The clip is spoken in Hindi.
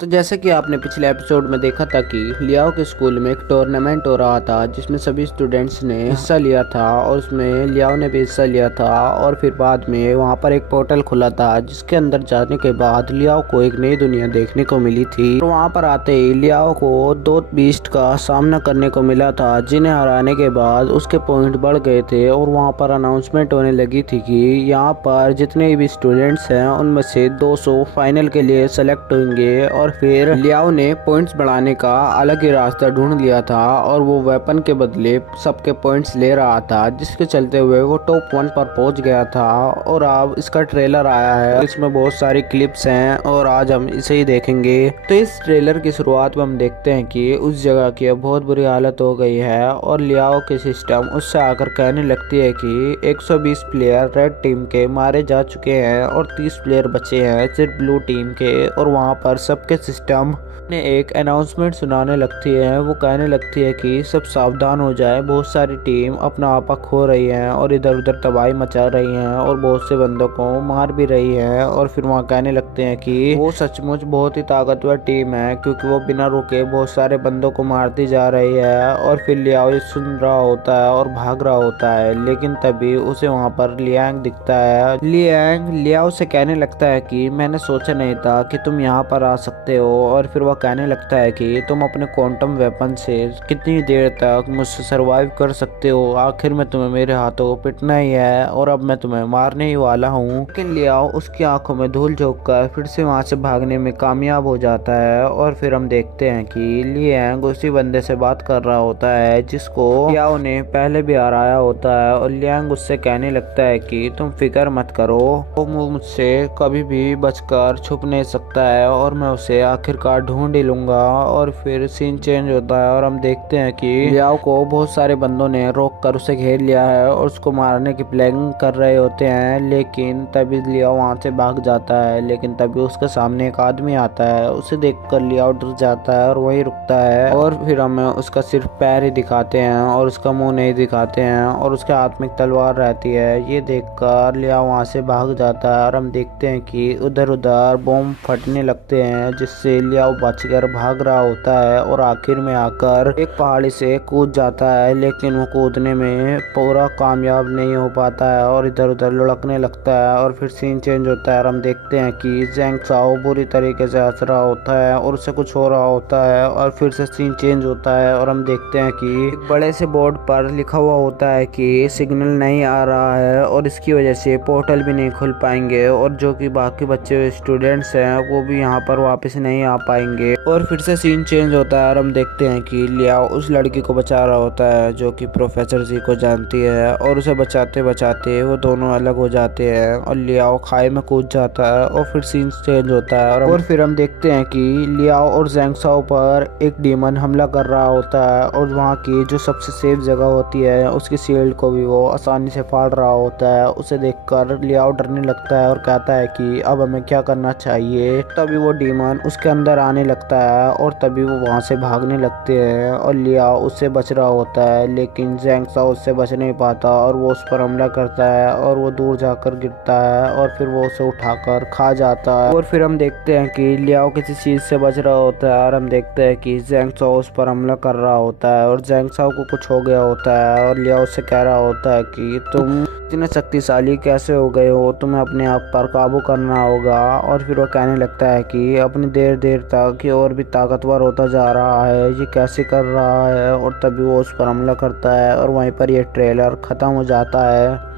तो जैसे कि आपने पिछले एपिसोड में देखा था कि लियाओ के स्कूल में एक टूर्नामेंट हो रहा था जिसमें सभी स्टूडेंट्स ने हिस्सा लिया था और उसमें लियाओ ने भी हिस्सा लिया था। और फिर बाद में वहां पर एक पोर्टल खुला था जिसके अंदर जाने के बाद लियाओ को एक नई दुनिया देखने को मिली थी। और वहां पर आते ही लियाओ को दो बीस्ट का सामना करने को मिला था जिन्हें हराने के बाद उसके पॉइंट बढ़ गए थे। और वहां पर अनाउंसमेंट होने लगी थी कि यहाँ पर जितने भी स्टूडेंट्स हैं उनमें से 200 फाइनल के लिए सेलेक्ट होंगे। और फिर लियाओ ने पॉइंट्स बढ़ाने का अलग ही रास्ता ढूंढ लिया था और वो वेपन के बदले सबके पॉइंट्स ले रहा था, जिसके चलते हुए वो टॉप 1 पर पहुंच गया था। और अब इसका ट्रेलर आया है, इसमें बहुत सारी क्लिप्स हैं और आज हम इसे ही देखेंगे। तो इस ट्रेलर की शुरुआत में हम देखते हैं कि उस जगह की अब बहुत बुरी हालत हो गई है और लियाओ की सिस्टम उससे आकर कहने लगती है कि 120 प्लेयर रेड टीम के मारे जा चुके हैं और 30 प्लेयर बचे हैं सिर्फ ब्लू टीम के। और वहां पर सबके सिस्टम ने एक अनाउंसमेंट सुनाने लगती है। वो कहने लगती है कि सब सावधान हो जाए, बहुत सारी टीम अपना आपा खो रही है और इधर उधर तबाही मचा रही हैं और बहुत से बंदों को मार भी रही है। और फिर वहाँ कहने लगते हैं कि वो सचमुच बहुत ही ताकतवर टीम है क्योंकि वो बिना रुके बहुत सारे बंदों को मारती जा रही है। और फिर लियाओ ये सुन रहा होता है और भाग रहा होता है, लेकिन तभी उसे वहाँ पर लियांग दिखता है। लियांग लियाओ से कहने लगता है कि मैंने सोचा नहीं था कि तुम यहाँ पर आ सकते हो। और फिर वह कहने लगता है कि तुम अपने क्वांटम वेपन से कितनी देर तक मुझसे सरवाइव कर सकते हो, आखिर में तुम्हें मेरे हाथों पिटना ही है और अब मैं तुम्हें मारने ही वाला हूँ। लेकिन लियाओ उसकी आंखों में धूल झोंक कर फिर से वहां से भागने में कामयाब हो जाता है। और फिर हम देखते हैं कि लियांग उसी बंदे से बात कर रहा होता है जिसको लियाओ ने पहले भी हराया होता है। और लियांग उससे कहने लगता है कि तुम फिक्र मत करो, वो मुझसे कभी भी बचकर छुप नहीं सकता है और मैं उसे आखिरकार ढूंढ ही लूंगा। और फिर सीन चेंज होता है और हम देखते हैं कि लियाओ को बहुत सारे बंदों ने रोक कर उसे घेर लिया है और उसको मारने की प्लानिंग कर रहे होते हैं। लेकिन तभी लियाओ वहां से भाग जाता है, लेकिन तभी उसके सामने एक आदमी आता है। उसे देखकर लियाओ डर जाता है और वही रुकता है। और फिर हमें उसका सिर्फ पैर ही दिखाते हैं और उसका मुंह नहीं दिखाते हैं और उसके हाथ में एक तलवार रहती है। ये देखकर लियाओ वहां से भाग जाता है और हम देखते हैं कि उधर उधर बम फटने लगते हैं जिससे लियाओ बचकर भाग रहा होता है और आखिर में आकर एक पहाड़ी से कूद जाता है। लेकिन वो कूदने में पूरा कामयाब नहीं हो पाता है और इधर उधर लुढ़कने लगता है। और फिर सीन चेंज होता है और हम देखते हैं कि ज़ैंग साओ बुरी तरीके से हंस रहा होता है और उससे कुछ हो रहा होता है। और फिर से सीन चेंज होता है और हम देखते हैं कि एक बड़े से बोर्ड पर लिखा हुआ होता है कि सिग्नल नहीं आ रहा है और इसकी वजह से पोर्टल भी नहीं खुल पाएंगे और जो कि बाकी बच्चे स्टूडेंट्स हैं वो भी यहाँ पर वापस नहीं आ पाएंगे। और फिर से सीन चेंज होता है और हम देखते हैं कि लियाओ उस लड़की को बचा रहा होता है जो कि प्रोफेसर जी को जानती है और उसे बचाते बचाते वो दोनों अलग हो जाते हैं और लियाओ खाई में कूद जाता है। और फिर सीन चेंज होता है और फिर हम देखते हैं कि लियाओ और ज़ैंग साओ पर एक डीमन हमला कर रहा होता है और वहाँ की जो सबसे सेफ जगह होती है उसकी शील्ड को भी वो आसानी से फाड़ रहा होता है। उसे देखकर लियाओ डरने लगता है और कहता है कि अब हमें क्या करना चाहिए। तभी वो डीमन उसके अंदर आने लगता है और तभी वो वहां से भागने लगते हैं और लियाओ उससे बच रहा होता है, लेकिन ज़ैंग साओ उससे बच नहीं पाता और वो उस पर हमला करता है और वो दूर जाकर गिरता है और फिर वो उसे उठाकर खा जाता है। और फिर हम देखते हैं कि लियाओ किसी चीज से बच रहा होता है और हम देखते हैं कि ज़ैंग साओ उस पर हमला कर रहा होता है और ज़ैंग साओ को कुछ हो गया होता है और लियाओ उससे कह रहा होता है कि तुम इतने शक्तिशाली कैसे हो गए हो, तुम्हें अपने आप पर काबू करना होगा। और फिर वो कहने लगता है कि अपनी देर देर तक ये और भी ताकतवर होता जा रहा है, ये कैसे कर रहा है। और तभी वो उस पर हमला करता है और वहीं पर ये ट्रेलर खत्म हो जाता है।